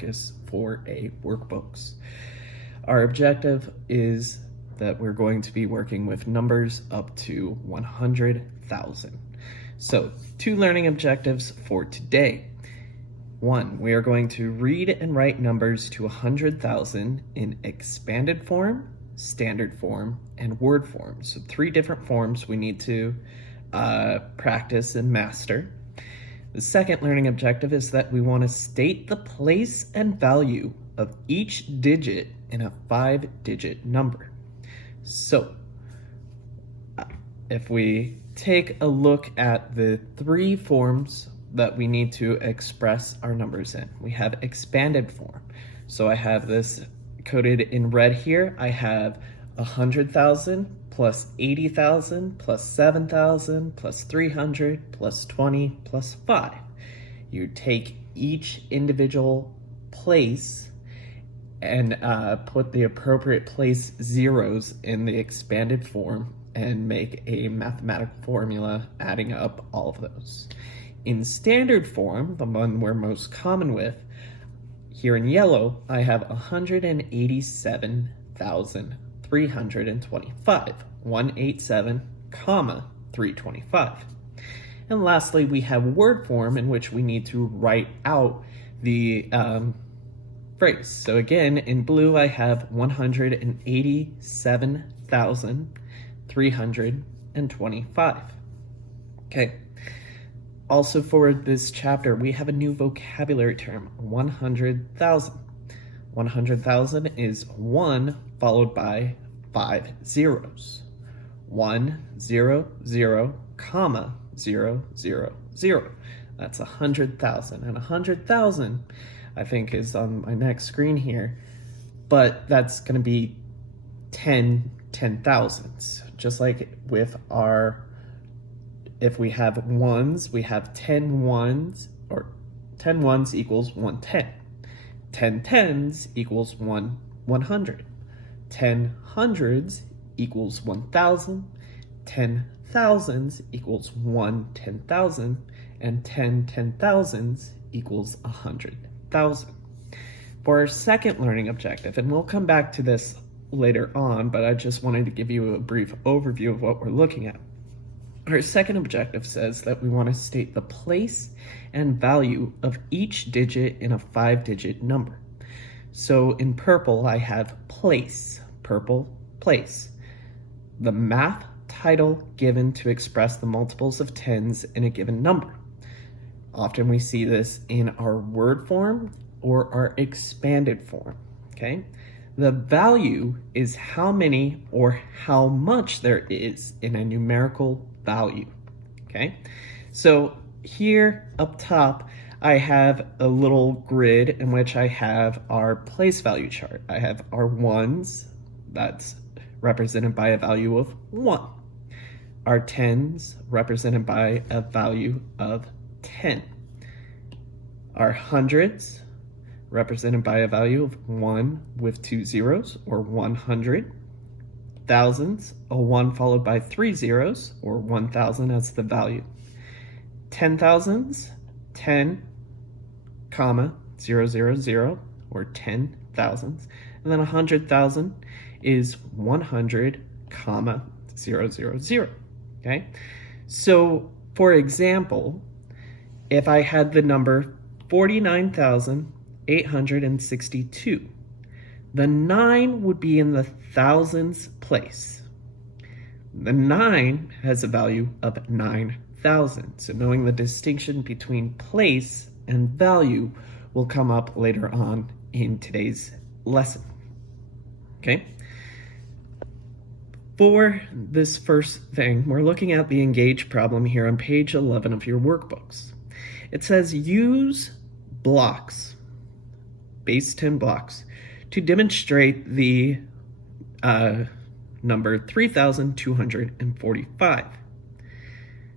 focus for a workbooks. Our objective is that we're going to be working with numbers up to 100,000. So 2 learning objectives for today. 1, we are going to read and write numbers to 100,000 in expanded form, standard form, and word form. So 3 different forms we need to practice and master. The second learning objective is that we want to state the place and value of each digit in a 5-digit number. So if we take a look at the 3 forms that we need to express our numbers in, we have expanded form. So I have this coded in red here. I have 100,000 plus 80,000 plus 7,000 plus 300 plus 20 plus 5. You take each individual place and put the appropriate place zeros in the expanded form and make a mathematical formula adding up all of those. In standard form, the one we're most common with, here in yellow, I have 187,325, 187, 325. And lastly, we have word form in which we need to write out the phrase. So again, in blue, I have 187,325. Okay. Also for this chapter, we have a new vocabulary term, 100,000. 100,000 is 1 followed by 5 zeros. 1, 0, 0, comma, 0, 0, 0. That's 100,000. And 100,000, I think, is on my next screen here, but that's going to be 10 10,000s. Just like with our, if we have ones, we have 10 ones, or 10 ones equals 110. 10 tens equals 100. 10 hundreds equals 1,000. 10 thousands equals 1 10,000. And 10 10,000s equals 100,000. For our second learning objective, and we'll come back to this later on, but I just wanted to give you a brief overview of what we're looking at. Our second objective says that we want to state the place and value of each digit in a 5-digit number. So in purple, I have place, purple, place. The math title given to express the multiples of tens in a given number. Often we see this in our word form or our expanded form, okay? The value is how many or how much there is in a numerical value, okay? So here up top, I have a little grid in which I have our place value chart. I have our ones, that's represented by a value of 1. Our tens, represented by a value of 10. Our hundreds, represented by a value of 1 with 2 zeros, or 100. Thousands, a 1 followed by 3 zeros, or 1,000 as the value. 10,000s, 10, comma, 0, 0, 0, or 10,000s. And then 100,000 is 100, comma, 0, 0, 0. Okay? So, for example, if I had the number 49,862, the 9 would be in the thousands place. The 9 has a value of 9,000. So knowing the distinction between place and value will come up later on in today's lesson. Okay? For this first thing, we're looking at the engage problem here on page 11 of your workbooks. It says use blocks, base 10 blocks, to demonstrate the number 3,245.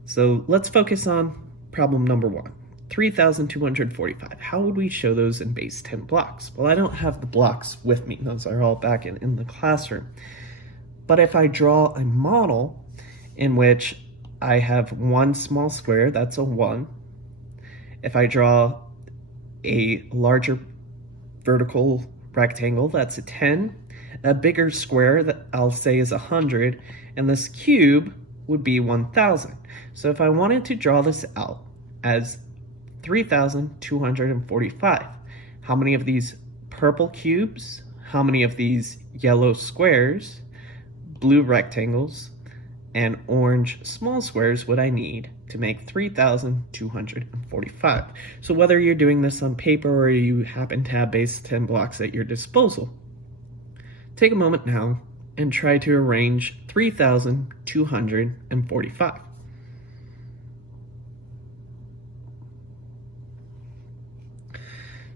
So let's focus on problem number 1, 3,245. How would we show those in base 10 blocks? Well, I don't have the blocks with me. Those are all back in the classroom. But if I draw a model in which I have one small square, that's a 1. If I draw a larger vertical rectangle, that's a 10. A bigger square that I'll say is 100, and this cube would be 1,000. So if I wanted to draw this out as 3,245, how many of these purple cubes, how many of these yellow squares, blue rectangles, and orange small squares would I need to make 3,245? So whether you're doing this on paper or you happen to have base 10 blocks at your disposal, take a moment now and try to arrange 3,245.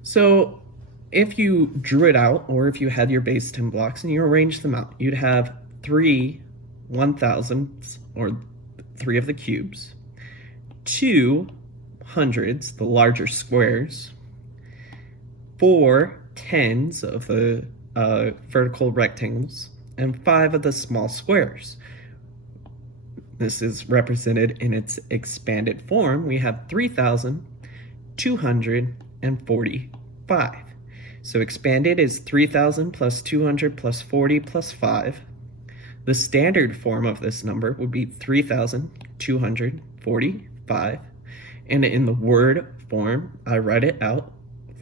So if you drew it out, or if you had your base 10 blocks and you arranged them out, you'd have 3 1,000ths, or 3 of the cubes, 2 hundreds, the larger squares, 4 tens of the vertical rectangles, and 5 of the small squares. This is represented in its expanded form. We have 3,245. So expanded is 3,000 plus 200 plus 40 plus 5. The standard form of this number would be 3,245. And in the word form, I write it out,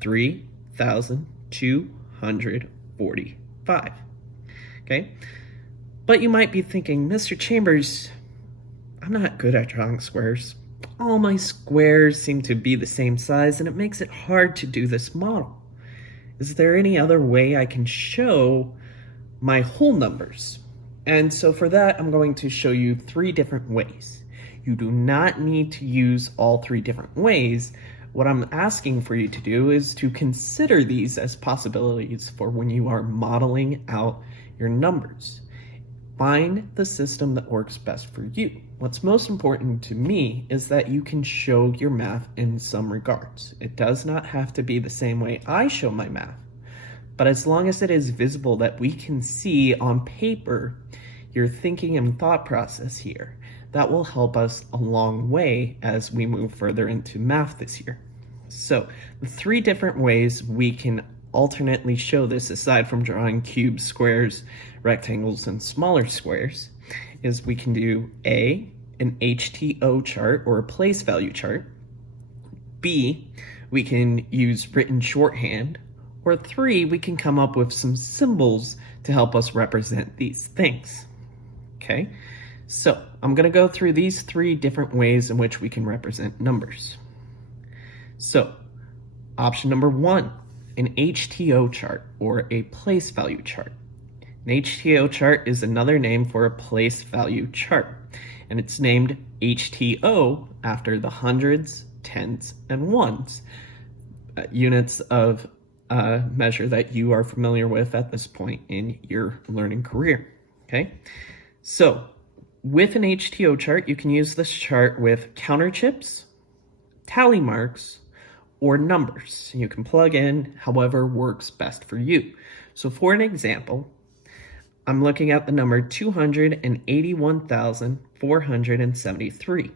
3,245. Okay? But you might be thinking, Mr. Chambers, I'm not good at drawing squares. All my squares seem to be the same size, and it makes it hard to do this model. Is there any other way I can show my whole numbers? And so for that, I'm going to show you 3 different ways. You do not need to use all 3 different ways. What I'm asking for you to do is to consider these as possibilities for when you are modeling out your numbers. Find the system that works best for you. What's most important to me is that you can show your math in some regards. It does not have to be the same way I show my math, but as long as it is visible that we can see on paper your thinking and thought process here, that will help us a long way as we move further into math this year. So the 3 different ways we can alternately show this, aside from drawing cubes, squares, rectangles, and smaller squares, is we can do A, an HTO chart or a place value chart. B, we can use written shorthand. Or 3, we can come up with some symbols to help us represent these things. Okay, so I'm going to go through these 3 different ways in which we can represent numbers. So option number 1, an HTO chart or a place value chart. An HTO chart is another name for a place value chart, and it's named HTO after the hundreds, tens, and ones, units of measure that you are familiar with at this point in your learning career. Okay, so with an HTO chart, you can use this chart with counter chips, tally marks, or numbers. You can plug in however works best for you. So for an example, I'm looking at the number 281,473.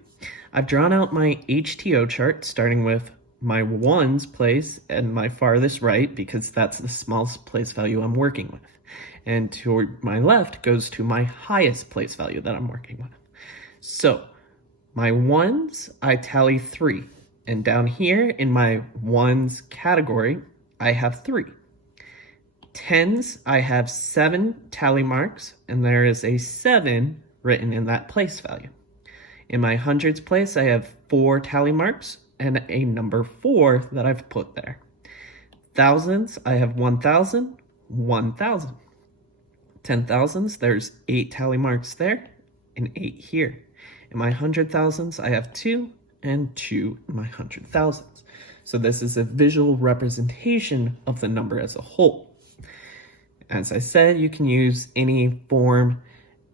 I've drawn out my HTO chart starting with my ones place and my farthest right, because that's the smallest place value I'm working with. And toward my left goes to my highest place value that I'm working with. So my ones, I tally 3. And down here in my ones category, I have 3. Tens, I have 7 tally marks, and there is a 7 written in that place value. In my hundreds place, I have 4 tally marks and a number 4 that I've put there. Thousands, I have 1,000, 1,000. 10,000s, there's 8 tally marks there and 8 here. In my 100,000s, I have 2 and 2 in my 100,000s. So this is a visual representation of the number as a whole. As I said, you can use any form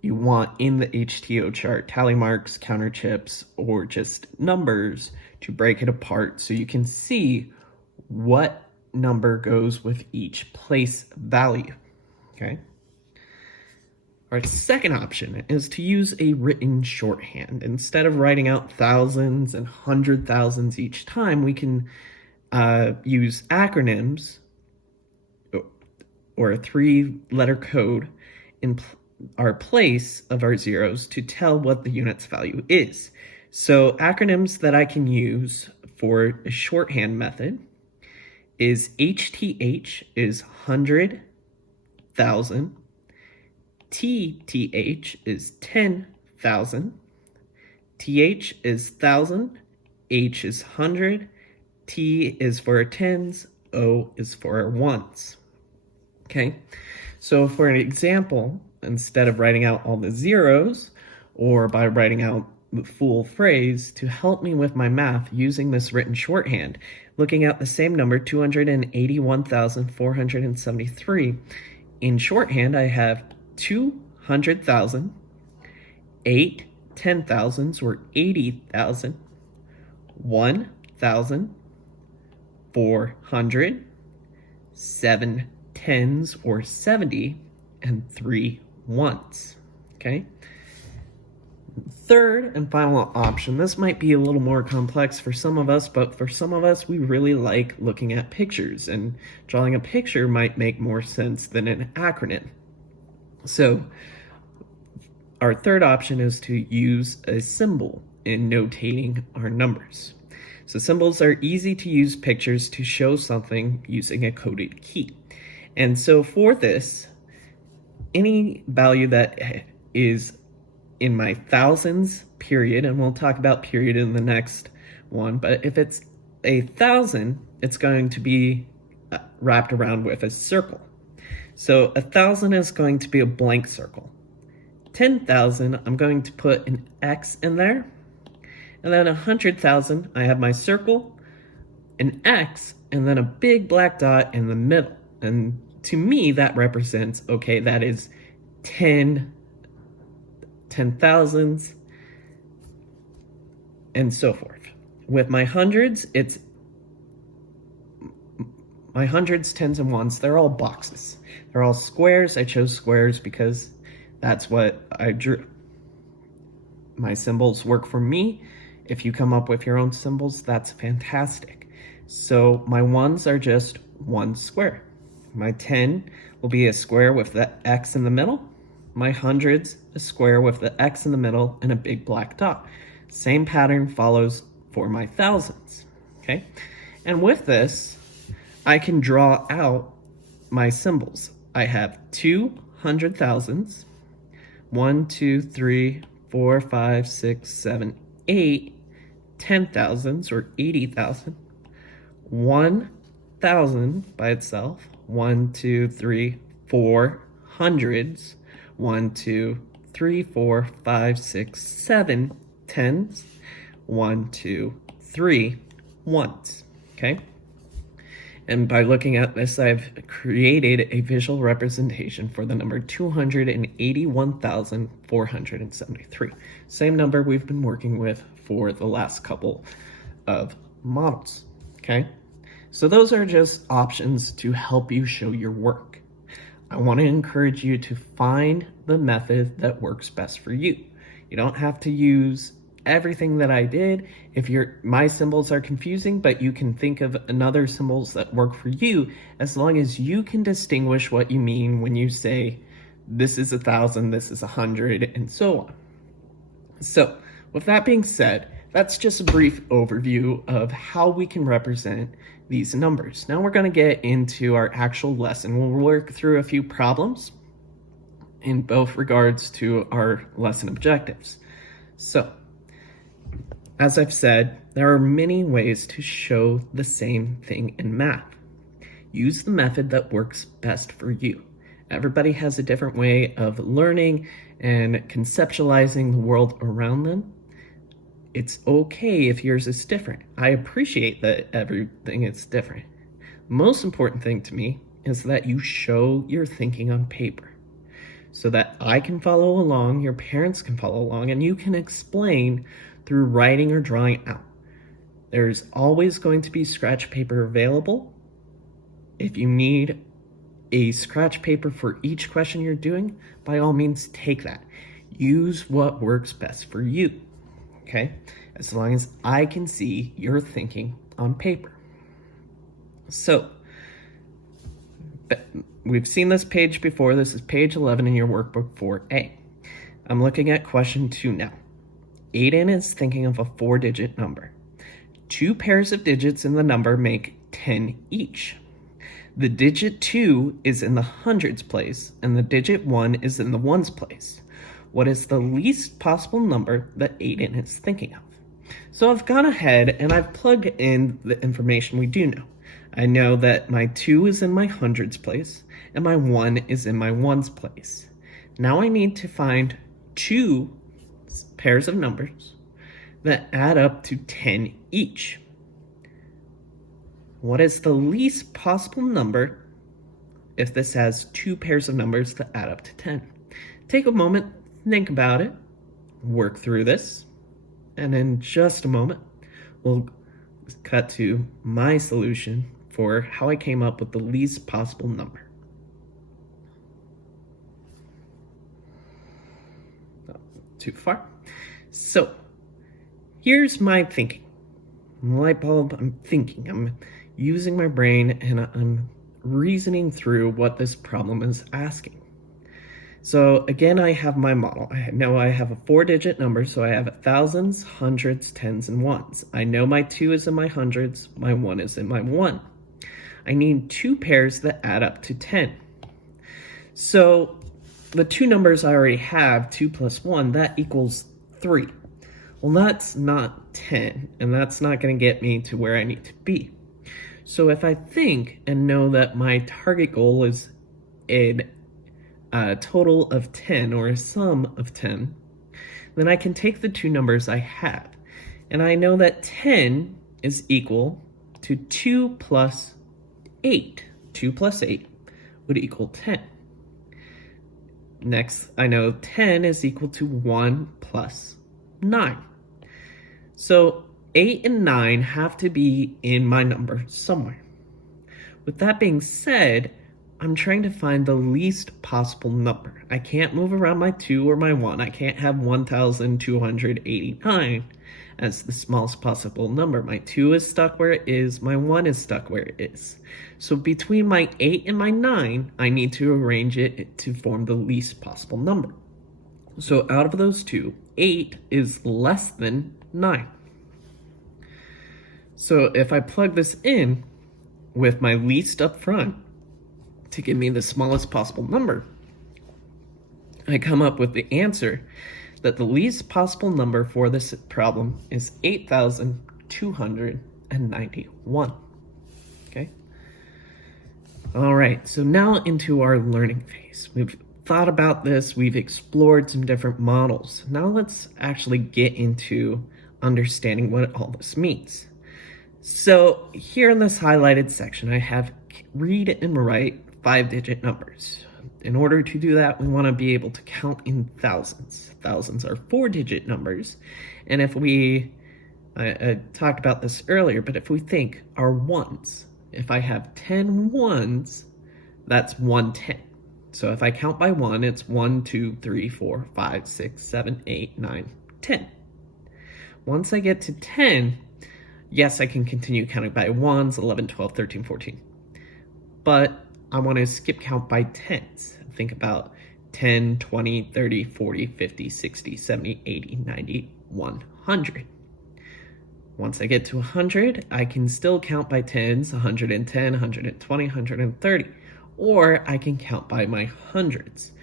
you want in the HTO chart, tally marks, counter chips, or just numbers, to break it apart so you can see what number goes with each place value. Okay. Our second option is to use a written shorthand. Instead of writing out thousands and 100,000s each time, we can use acronyms or a 3-letter code in our place of our zeros to tell what the unit's value is. So acronyms that I can use for a shorthand method is HTH is 100, 1,000, TTH is 10,000, TH is 1,000, H is 100, T is for our tens, O is for our ones. Okay, so for an example, instead of writing out all the zeros, or by writing out the full phrase, to help me with my math using this written shorthand, looking at the same number, 281,473, in shorthand I have 200,000, 8 10,000s or 80,000, 1,000, 400, 7 tens or 70, and 3 ones. Okay. Third and final option, this might be a little more complex for some of us, but for some of us, we really like looking at pictures, and drawing a picture might make more sense than an acronym. So our third option is to use a symbol in notating our numbers. So symbols are easy to use pictures to show something using a coded key. And so for this, any value that is in my thousands period, and we'll talk about period in the next one, but if it's 1,000, it's going to be wrapped around with a circle. So 1,000 is going to be a blank circle. 10,000, I'm going to put an X in there. And then 100,000, I have my circle, an X, and then a big black dot in the middle. And to me, that represents, okay, that is 10 thousands, and so forth. With my hundreds, it's my hundreds, tens, and ones, they're all boxes. They're all squares. I chose squares because that's what I drew. My symbols work for me. If you come up with your own symbols, that's fantastic. So my ones are just one square. My 10 will be a square with the X in the middle. My hundreds, a square with the X in the middle and a big black dot. Same pattern follows for my thousands, okay? And with this, I can draw out my symbols. I have 200,000s, 1, 2, 3, 4, 5, 6, 7, 8, 10,000s or 80,000, 1,000 by itself, 1, 2, 3, 4 hundreds, 1, 2, 3, 4, 5, 6, 7 tens, 1, 2, 3 ones, okay? And by looking at this, I've created a visual representation for the number 281,473. Same number we've been working with for the last couple of models, okay? So those are just options to help you show your work. I want to encourage you to find the method that works best for you. You don't have to use everything that I did. If my symbols are confusing, but you can think of another symbols that work for you, as long as you can distinguish what you mean when you say, this is 1,000, this is 100, and so on. So with that being said, that's just a brief overview of how we can represent these numbers. Now we're going to get into our actual lesson. We'll work through a few problems in both regards to our lesson objectives. So, as I've said, there are many ways to show the same thing in math. Use the method that works best for you. Everybody has a different way of learning and conceptualizing the world around them. It's okay if yours is different. I appreciate that everything is different. Most important thing to me is that you show your thinking on paper so that I can follow along, your parents can follow along, and you can explain through writing or drawing out. There's always going to be scratch paper available. If you need a scratch paper for each question you're doing, by all means take that. Use what works best for you. Okay, as long as I can see your thinking on paper. So, we've seen this page before. This is page 11 in your workbook 4A. I'm looking at question 2 now. Aiden is thinking of a 4-digit number. 2 pairs of digits in the number make 10 each. The digit 2 is in the hundreds place, and the digit 1 is in the ones place. What is the least possible number that Aiden is thinking of? So I've gone ahead and I've plugged in the information we do know. I know that my 2 is in my hundreds place, and my 1 is in my ones place. Now I need to find 2 pairs of numbers that add up to 10 each. What is the least possible number if this has 2 pairs of numbers that add up to 10? Take a moment, think about it, work through this, and in just a moment, we'll cut to my solution for how I came up with the least possible number. Not too far. So, here's my thinking. Light bulb, I'm thinking. I'm using my brain and I'm reasoning through what this problem is asking. So again, I have my model. I know I have a 4-digit number, so I have thousands, hundreds, tens, and ones. I know my 2 is in my hundreds, my 1 is in my 1. I need 2 pairs that add up to 10. So the 2 numbers I already have, 2 plus 1, that equals 3. Well, that's not 10, and that's not going to get me to where I need to be. So if I think and know that my target goal is a total of 10 or a sum of 10, then I can take the 2 numbers I have. And I know that 10 is equal to 2 plus 8. 2 plus 8 would equal 10. Next, I know 10 is equal to 1 plus 9. So 8 and 9 have to be in my number somewhere. With that being said, I'm trying to find the least possible number. I can't move around my 2 or my 1. I can't have 1,289 as the smallest possible number. My 2 is stuck where it is. My 1 is stuck where it is. So between my 8 and my 9, I need to arrange it to form the least possible number. So out of those 2, 8 is less than 9. So if I plug this in with my least up front to give me the smallest possible number, I come up with the answer that the least possible number for this problem is 8,291. Okay? All right, so now into our learning phase. We've thought about this, we've explored some different models. Now let's actually get into understanding what all this means. So here in this highlighted section, I have read and write 5-digit numbers. In order to do that, we want to be able to count in thousands. Thousands are 4-digit numbers. And if I talked about this earlier, but if we think our ones, if I have 10 ones, that's 110. So if I count by 1, it's 1, 2, 3, 4, 5, 6, 7, 8, 9, 10. Once I get to 10, yes, I can continue counting by 1s, 11, 12, 13, 14. But I want to skip count by 10s. Think about 10, 20, 30, 40, 50, 60, 70, 80, 90, 100. Once I get to 100, I can still count by 10s, 110, 120, 130. Or I can count by my hundreds.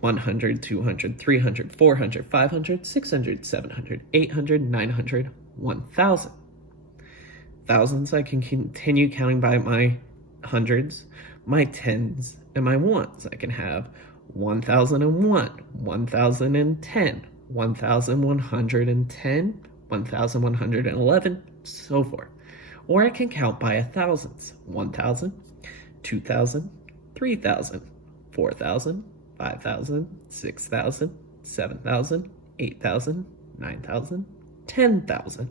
100, 200, 300, 400, 500, 600, 700, 800, 900, 1,000. Thousands, I can continue counting by my hundreds, my tens, and my ones. I can have 1,001, 1,010, 1,110, 1,111, so forth. Or I can count by thousands. 1,000, 2,000, 3,000, 4,000, 5,000, 6,000, 7,000, 8,000, 9,000, 10,000.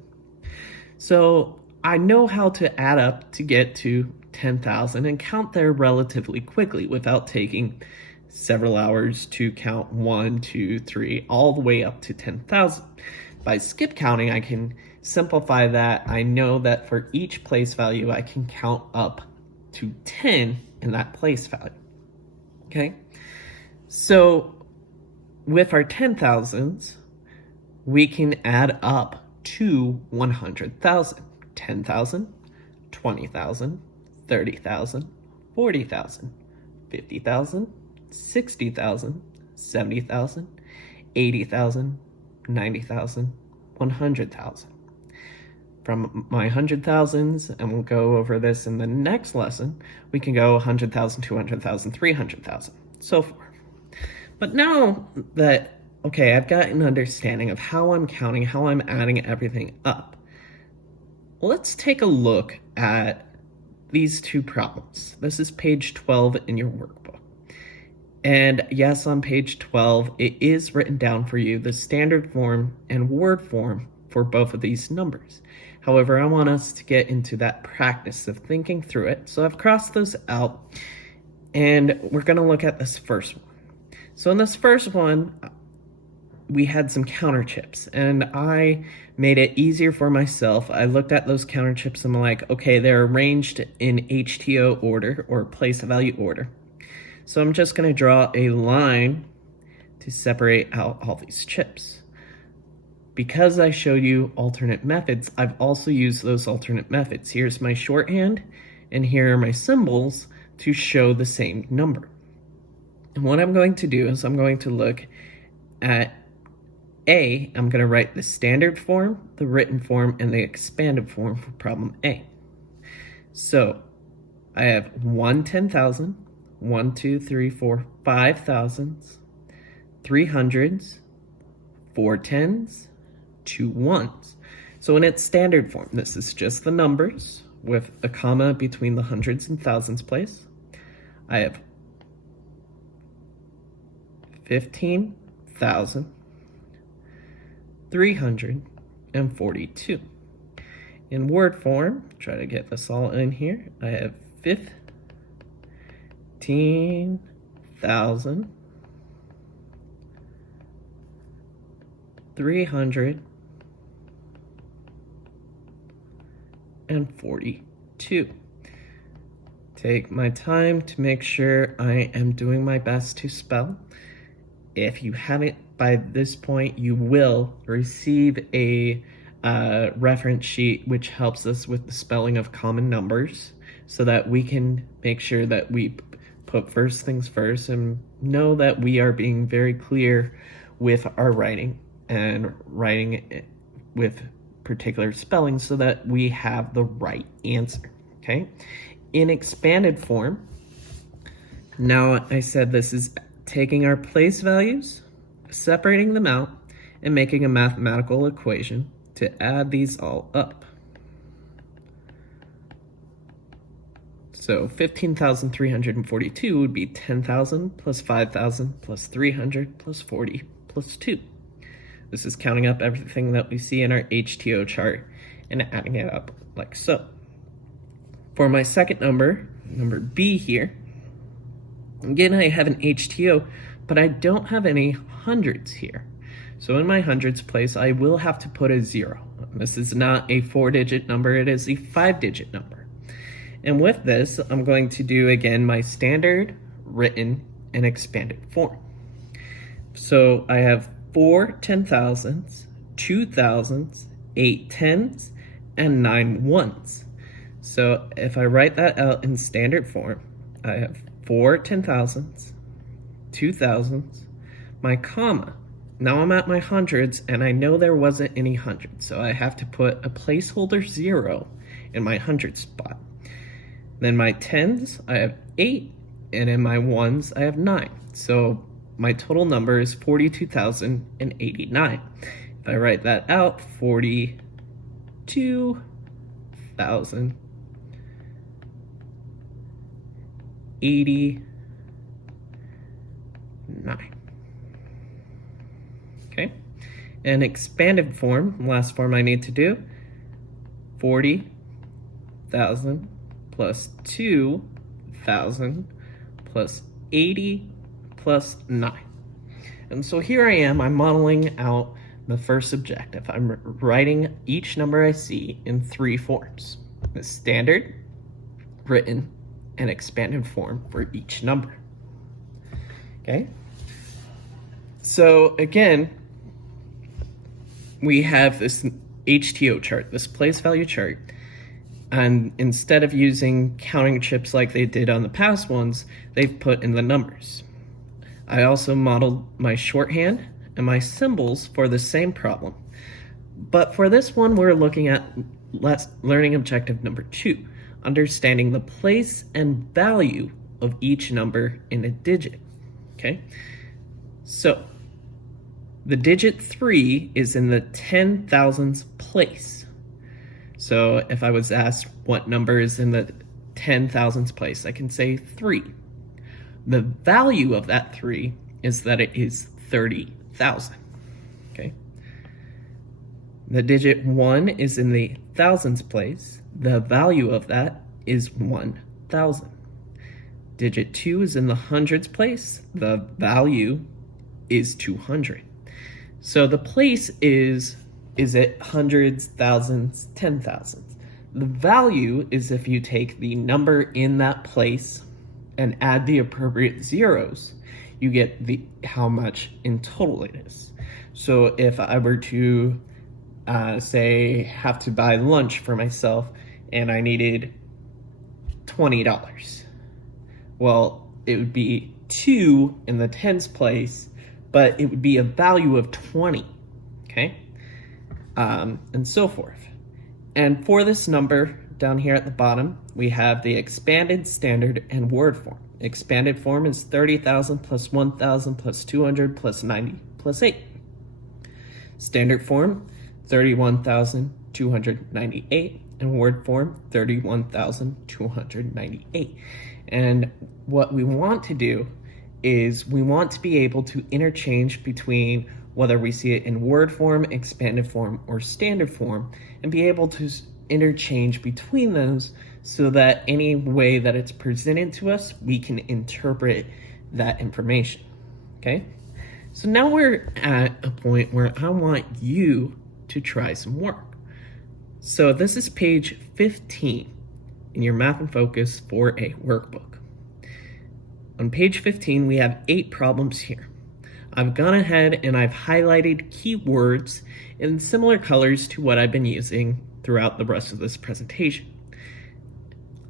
So I know how to add up to get to 10,000 and count there relatively quickly without taking several hours to count 1, 2, 3, all the way up to 10,000. By skip counting, I can simplify that. I know that for each place value, I can count up to 10 in that place value. Okay, so with our 10,000s, we can add up to 100,000. 10,000, 20,000, 30,000, 40,000, 50,000, 60,000, 70,000, 80,000, 90,000, 100,000. From my 100,000s, and we'll go over this in the next lesson, we can go 100,000, 200,000, 300,000, so forth. But now that, okay, I've got an understanding of how I'm counting, how I'm adding everything up, let's take a look at these two problems. This is page 12 in your workbook. And yes, on page 12, it is written down for you the standard form and word form for both of these numbers. However, I want us to get into that practice of thinking through it. So I've crossed those out, and we're going to look at this first one. So in this first one, we had some counter chips, and I made it easier for myself. I looked at those counter chips and I'm like, okay, they're arranged in HTO order, or place value order. So I'm just going to draw a line to separate out all these chips. Because I showed you alternate methods, I've also used those alternate methods. Here's my shorthand, and here are my symbols to show the same number. And what I'm going to do is I'm going to look at A. I'm going to write the standard form, the written form, and the expanded form for problem A. So I have 1 10,000, 1, 2, 3, 4, 5 thousands, 3 hundreds, 4 tens, 2 ones. So in its standard form, this is just the numbers with a comma between the hundreds and thousands place. I have 15,342. In word form, try to get this all in here, I have 15,342. Take my time to make sure I am doing my best to spell. If you haven't by this point, you will receive a reference sheet which helps us with the spelling of common numbers, so that we can make sure that we put first things first and know that we are being very clear with our writing, and writing it with particular spelling so that we have the right answer. Okay, in expanded form, now I said this is taking our place values, separating them out, and making a mathematical equation to add these all up. So 15,342 would be 10,000 plus 5,000 plus 300 plus 40 plus 2. This is counting up everything that we see in our HTO chart and adding it up like so. For my second number, number B here, again, I have an HTO, but I don't have any hundreds here. So in my hundreds place, I will have to put a 0. This is not a 4-digit number, it is a 5-digit number. And with this, I'm going to do, again, my standard, written, and expanded form. So I have 4 10,000s, 2 thousands, 8 tens, and 9 ones. So if I write that out in standard form, I have 4 10,000s, 2 thousands, my comma. Now I'm at my hundreds, and I know there wasn't any hundreds, so I have to put a placeholder 0 in my hundred spot. Then my tens, I have 8, and in my ones, I have 9. So my total number is 42,089. If I write that out, 42,089. Okay, and expanded form, last form I need to do, 40,000 plus 2,000 plus 80 plus 9. And so here I am, I'm modeling out the first objective. I'm writing each number I see in 3 forms: the standard, written, and expanded form for each number. Okay? So again, we have this HTO chart, this place value chart, and instead of using counting chips like they did on the past ones, they've put in the numbers. I also modeled my shorthand and my symbols for the same problem. But for this one, we're looking at learning objective number 2, understanding the place and value of each number in a digit. Okay, so the digit 3 is in the 10,000th place. So if I was asked what number is in the 10,000th place, I can say 3. The value of that 3 is that it is 30,000. Okay. The digit 1 is in the thousandths place. The value of that is 1,000. Digit 2 is in the hundreds place. The value is 200. So the place is it hundreds, thousands, 10,000s. The value is if you take the number in that place and add the appropriate zeros, you get how much in total it is. So if I were to say have to buy lunch for myself and I needed $20, well, it would be 2 in the tens place, but it would be a value of 20, okay? And so forth. And for this number down here at the bottom, we have the expanded, standard, and word form. Expanded form is 30,000 plus 1,000 plus 200 plus 90 plus 8. Standard form, 31,298, and word form, 31,298. And what we want to do is we want to be able to interchange between whether we see it in word form, expanded form, or standard form, and be able to interchange between those so that any way that it's presented to us, we can interpret that information, okay? So now we're at a point where I want you to try some work. So this is page 15 in your Math and Focus 4A workbook. On page 15, we have 8 problems here. I've gone ahead and I've highlighted keywords in similar colors to what I've been using throughout the rest of this presentation.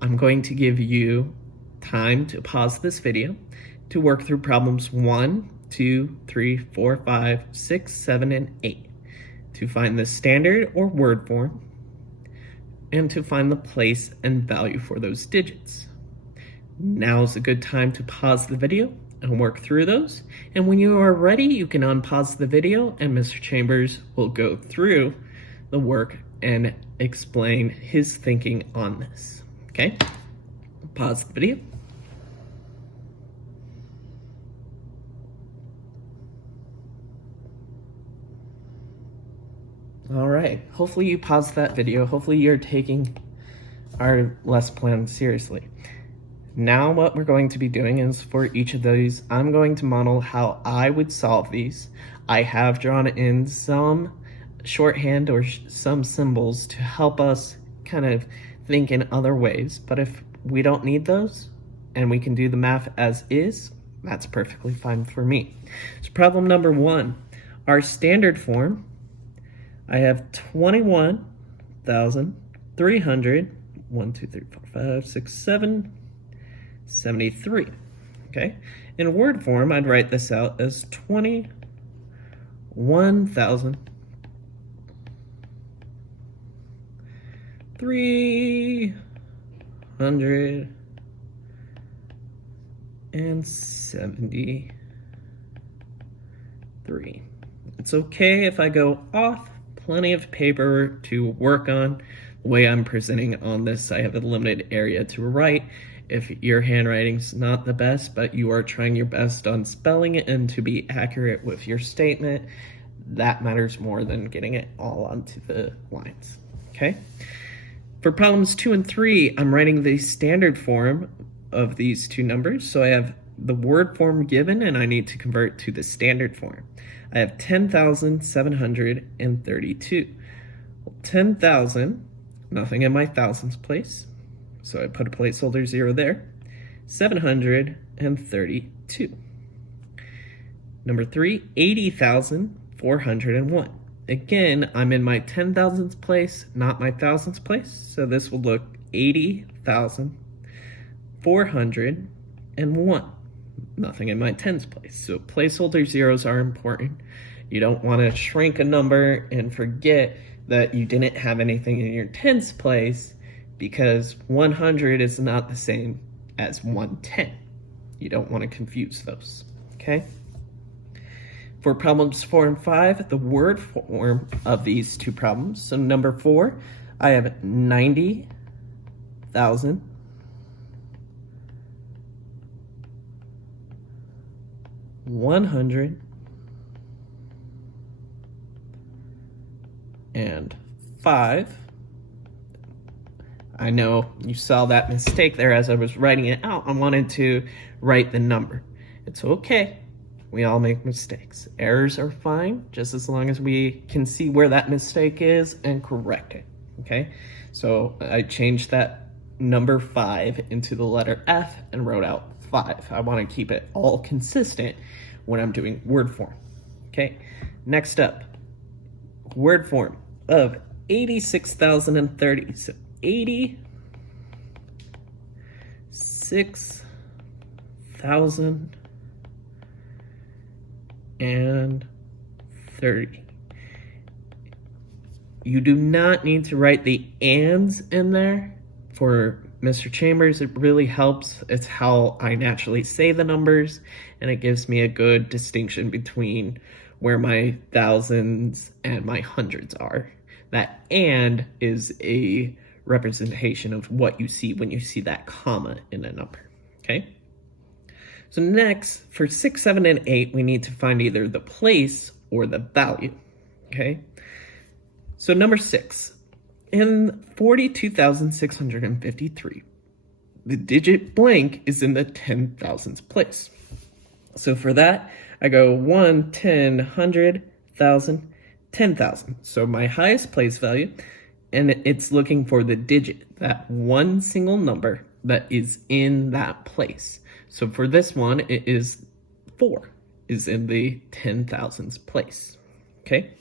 I'm going to give you time to pause this video to work through problems 1, 2, 3, 4, 5, 6, 7, and 8 to find the standard or word form and to find the place and value for those digits. Now is a good time to pause the video and work through those. And when you are ready, you can unpause the video and Mr. Chambers will go through the work and explain his thinking on this. Okay, pause the video. All right, hopefully you paused that video. Hopefully you're taking our lesson plan seriously. Now what we're going to be doing is for each of those, I'm going to model how I would solve these. I have drawn in some shorthand or some symbols to help us kind of think in other ways, but if we don't need those and we can do the math as is, that's perfectly fine for me. So problem number 1, our standard form, I have 21,300, 1, 2, 3, 4, 5, 6, 7, 73, okay? In word form, I'd write this out as 21,373. It's okay if I go off. Plenty of paper to work on. The way I'm presenting on this, I have a limited area to write. If your handwriting's not the best, but you are trying your best on spelling it and to be accurate with your statement, that matters more than getting it all onto the lines, okay? For problems 2 and 3, I'm writing the standard form of these two numbers. So I have the word form given and I need to convert to the standard form. I have 10,732. 10,000, nothing in my thousands place. So I put a placeholder 0 there. 732. Number 3, 80,401. Again, I'm in my 10,000ths place, not my thousandths place. So this will look 80,401. Nothing in my tens place. So placeholder zeros are important. You don't want to shrink a number and forget that you didn't have anything in your tens place, because 100 is not the same as 110. You don't want to confuse those, okay? For problems 4 and 5, the word form of these two problems. So number 4, I have 90,000 105. I know you saw that mistake there as I was writing it out. I wanted to write the number. It's okay. We all make mistakes. Errors are fine, just as long as we can see where that mistake is and correct it, okay? So I changed that number 5 into the letter F and wrote out 5. I want to keep it all consistent when I'm doing word form, okay? Next up, word form of 86,030. So 86,030. You do not need to write the ands in there for Mr. Chambers. It really helps. It's how I naturally say the numbers, and it gives me a good distinction between where my thousands and my hundreds are. That and is a representation of what you see when you see that comma in a number, okay? So next, for 6, 7, and 8, we need to find either the place or the value, okay? So number 6, in 42,653, the digit blank is in the 10,000ths place. So for that, I go 1, 10, 100, 1,000, 10,000. So my highest place value, and it's looking for the digit, that one single number that is in that place. So for this one, it is 4, is in the 10,000ths place, okay?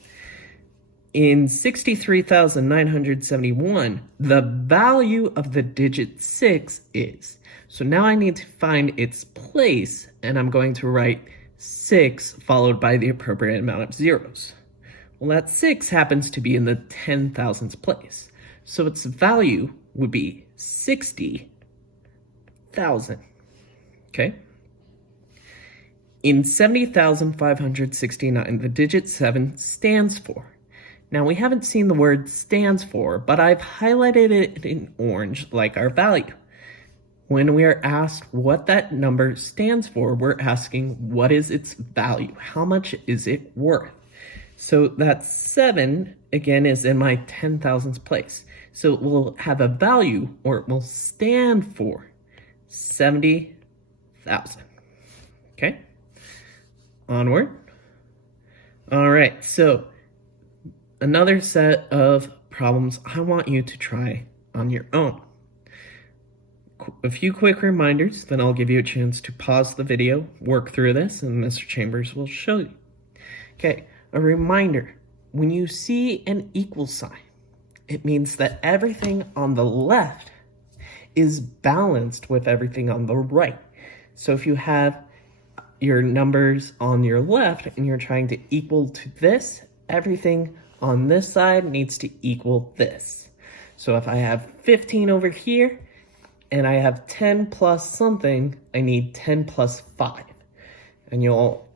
In 63,971, the value of the digit 6 is. So now I need to find its place, and I'm going to write 6 followed by the appropriate amount of zeros. Well, that 6 happens to be in the 10,000ths place. So its value would be 60,000. Okay. In 70,569, the digit 7 stands for. Now, we haven't seen the word stands for, but I've highlighted it in orange like our value. When we are asked what that number stands for, we're asking what is its value? How much is it worth? So that 7, again, is in my 10,000ths place. So it will have a value, or it will stand for 70,000. Okay, onward. All right, so another set of problems I want you to try on your own. A few quick reminders, then I'll give you a chance to pause the video, work through this, and Mr. Chambers will show you. Okay, a reminder, when you see an equal sign, it means that everything on the left is balanced with everything on the right. So if you have your numbers on your left and you're trying to equal to this, everything on this side needs to equal this. So if I have 15 over here and I have 10 plus something, I need 10 plus 5. And you'll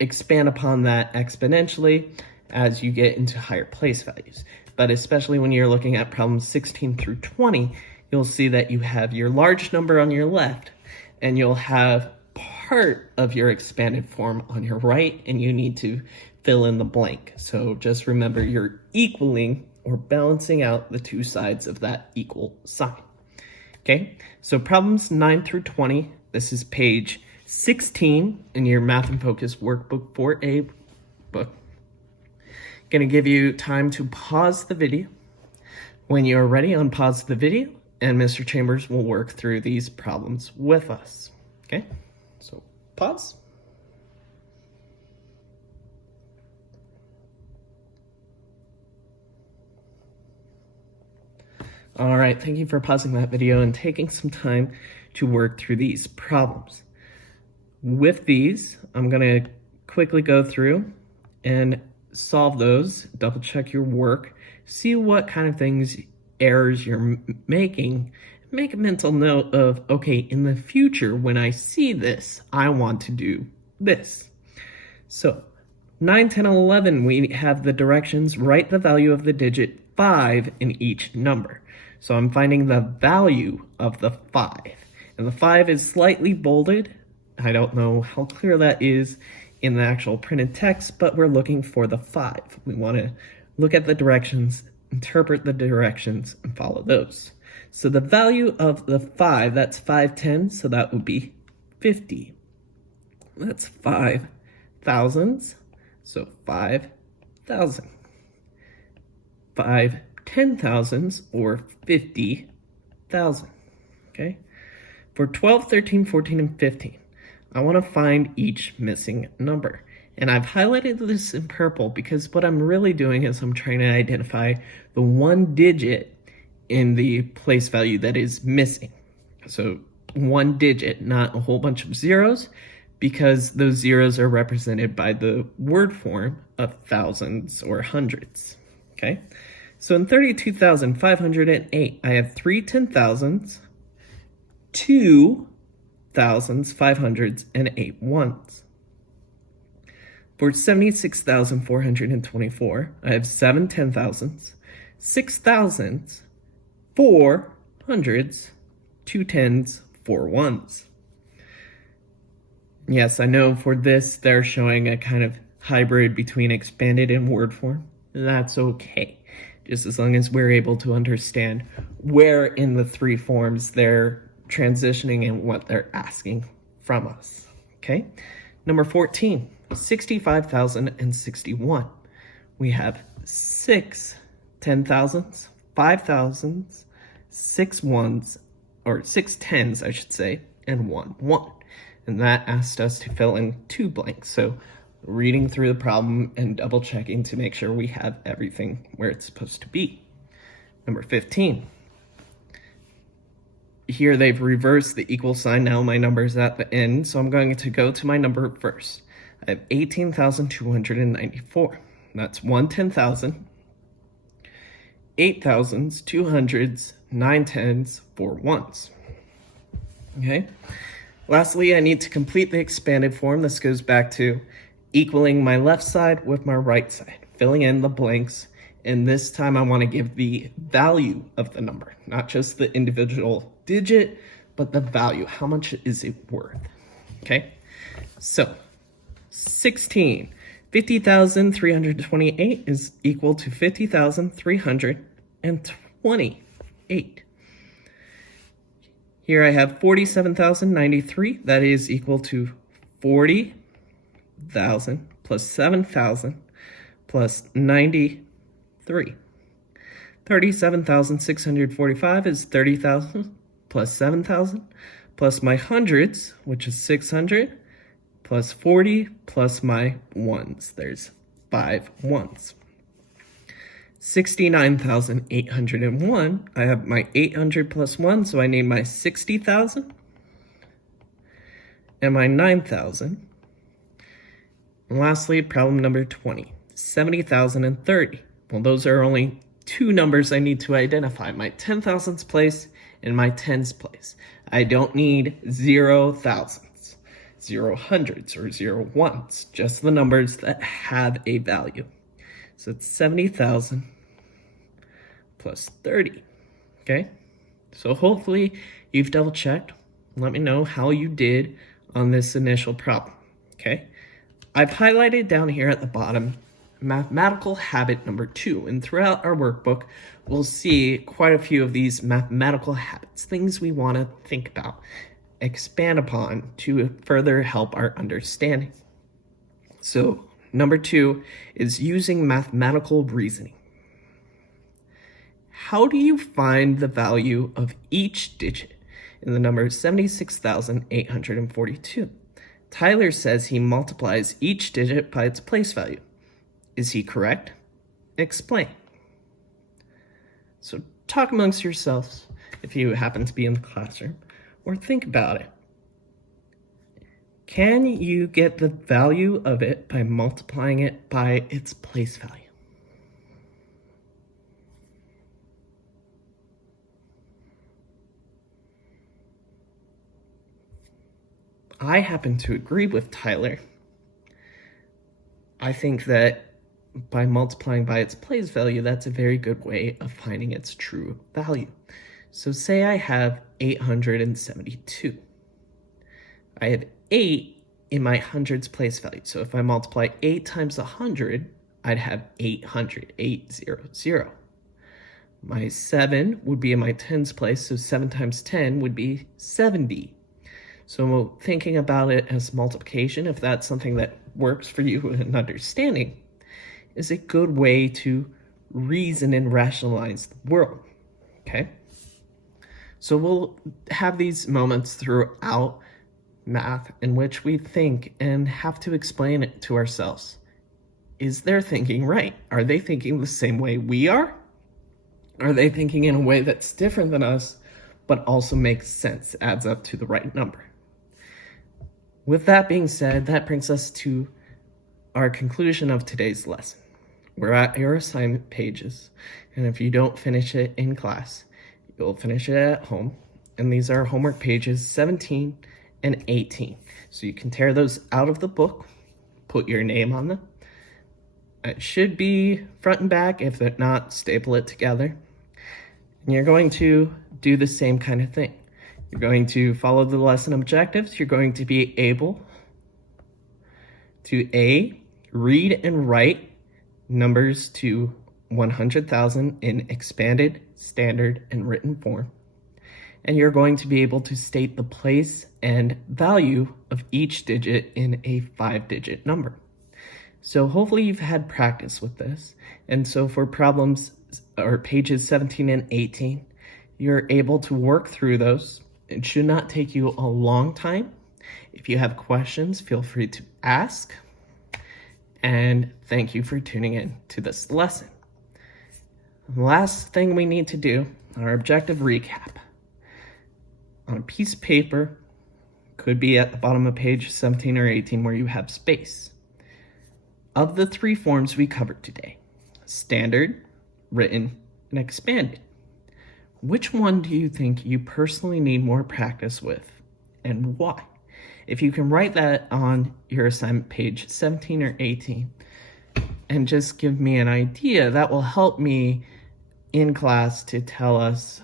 expand upon that exponentially as you get into higher place values. But especially when you're looking at problems 16 through 20, you'll see that you have your large number on your left and you'll have part of your expanded form on your right, and you need to fill in the blank. So just remember you're equaling or balancing out the two sides of that equal sign. Okay, so problems 9 through 20, this is page 16 in your Math and Focus workbook 4A book. Gonna give you time to pause the video. When you're ready, unpause the video, and Mr. Chambers will work through these problems with us. Okay, so pause. All right, thank you for pausing that video and taking some time to work through these problems. With these, I'm going to quickly go through and solve those, double check your work, see what kind of errors you're making, make a mental note of, okay, in the future, when I see this, I want to do this. So 9, 10, 11, we have the directions, write the value of the digit 5 in each number. So I'm finding the value of the 5. And the 5 is slightly bolded. I don't know how clear that is in the actual printed text, but we're looking for the 5. We want to look at the directions, interpret the directions, and follow those. So the value of the 5, that's 5 tens, so that would be 50. That's 5 thousands, so 5,000. 5 10,000s, or 50,000, okay? For 12, 13, 14, and 15, I want to find each missing number. And I've highlighted this in purple because what I'm really doing is I'm trying to identify the one digit in the place value that is missing. So one digit, not a whole bunch of zeros, because those zeros are represented by the word form of thousands or hundreds, okay? So in 32,508, I have 3 10,000s, 2 thousands, 500s, and 8 ones. For 76,424, I have 7 10,000s, 6 thousands, 4 hundreds, 2 tens, 4 ones. Yes, I know for this, they're showing a kind of hybrid between expanded and word form. That's okay, just as long as we're able to understand where in the three forms they're transitioning and what they're asking from us, okay? Number 14, 65,061. We have 6 10,000s, 5,000s, 6 ones, or 6 tens, I should say, and 1 1. And that asked us to fill in 2 blanks. So reading through the problem and double checking to make sure we have everything where it's supposed to be. Number 15. Here they've reversed the equal sign. Now my number's at the end, so I'm going to go to my number first. I have 18,294. That's 1 10,000, 8 thousands, 2 hundreds, 9 tens, 4 ones. Okay. Lastly, I need to complete the expanded form. This goes back to equaling my left side with my right side, filling in the blanks. And this time I want to give the value of the number, not just the individual digit, but the value. How much is it worth? Okay. So 16, 50,328 is equal to 50,328. Here I have 47,093. That is equal to 40,000 plus 7,000 plus 93. 37,645 is 30,000 plus 7,000 plus my hundreds, which is 600, plus 40 plus my ones. There's 5 ones. 69,801. I have my 800 plus 1, so I need my 60,000 and my 9,000. And lastly, problem number 20, 70,030. Well, those are only 2 numbers I need to identify, my 10,000s place and my tens place. I don't need 0 thousands, 0 hundreds, or 0 ones, just the numbers that have a value. So it's 70,000 plus 30, okay? So hopefully you've double checked. Let me know how you did on this initial problem, okay? I've highlighted down here at the bottom mathematical habit number 2, and throughout our workbook, we'll see quite a few of these mathematical habits, things we want to think about, expand upon to further help our understanding. So number 2 is using mathematical reasoning. How do you find the value of each digit in the number 76,842? Tyler says he multiplies each digit by its place value. Is he correct? Explain. So talk amongst yourselves if you happen to be in the classroom, or think about it. Can you get the value of it by multiplying it by its place value? I happen to agree with Tyler. I think that by multiplying by its place value, that's a very good way of finding its true value. So say I have 872. I have 8 in my hundreds place value. So if I multiply 8 times 100, I'd have 800, 800. My 7 would be in my tens place, so 7 times 10 would be 70. So thinking about it as multiplication, if that's something that works for you in understanding, is a good way to reason and rationalize the world, okay? So we'll have these moments throughout math in which we think and have to explain it to ourselves. Is their thinking right? Are they thinking the same way we are? Are they thinking in a way that's different than us, but also makes sense, adds up to the right number? With that being said, that brings us to our conclusion of today's lesson. We're at your assignment pages, and if you don't finish it in class, you'll finish it at home. And these are homework pages 17 and 18. So you can tear those out of the book, put your name on them. It should be front and back. If they're not, staple it together. And you're going to do the same kind of thing. You're going to follow the lesson objectives. You're going to be able to A, read and write numbers to 100,000 in expanded, standard, and written form. And you're going to be able to state the place and value of each digit in a 5-digit number. So hopefully you've had practice with this. And so for problems or pages 17 and 18, you're able to work through those. It should not take you a long time. If you have questions, feel free to ask. And thank you for tuning in to this lesson. Last thing we need to do, our objective recap. On a piece of paper, could be at the bottom of page 17 or 18 where you have space. Of the 3 forms we covered today, standard, written, and expanded, which one do you think you personally need more practice with, and why? If you can write that on your assignment page 17 or 18 and just give me an idea, that will help me in class to tell us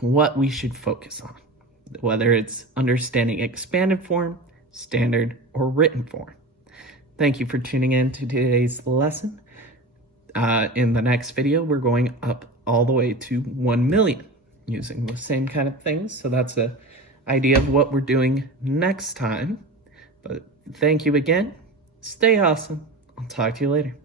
what we should focus on, whether it's understanding expanded form, standard, or written form. Thank you for tuning in to today's lesson. In the next video, we're going up all the way to 1 million using the same kind of things. So that's an idea of what we're doing next time. But thank you again. Stay awesome. I'll talk to you later.